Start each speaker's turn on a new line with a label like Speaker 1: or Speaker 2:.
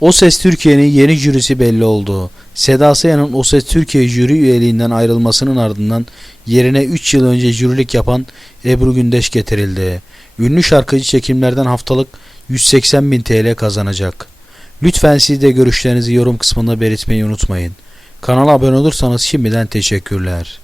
Speaker 1: O Ses Türkiye'nin yeni jürisi belli oldu. Seda Sayan'ın O Ses Türkiye jüri üyeliğinden ayrılmasının ardından yerine 3 yıl önce jürilik yapan Ebru Gündeş getirildi. Ünlü şarkıcı çekimlerden haftalık 180 bin TL kazanacak. Lütfen siz de görüşlerinizi yorum kısmında belirtmeyi unutmayın. Kanala abone olursanız şimdiden teşekkürler.